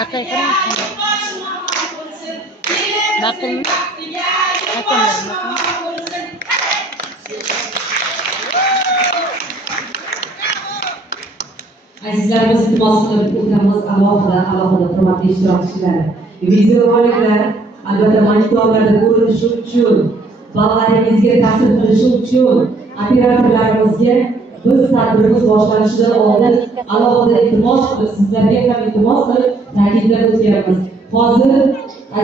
Akaykan bakın Azizlarimiz iltimos qilib o'tamiz alohida hurmatli ishtirokchilar. Videoroliklar albatta monitorlarda ko'rinishi uchun, ballalaringizga ta'sir qilishi uchun operatorlarimizga biz tadbirimiz boshlanishidan oldin alohida iltimos qilib, sizlarga ham iltimos qilib ta'kidlab o'tyapmiz. Hozir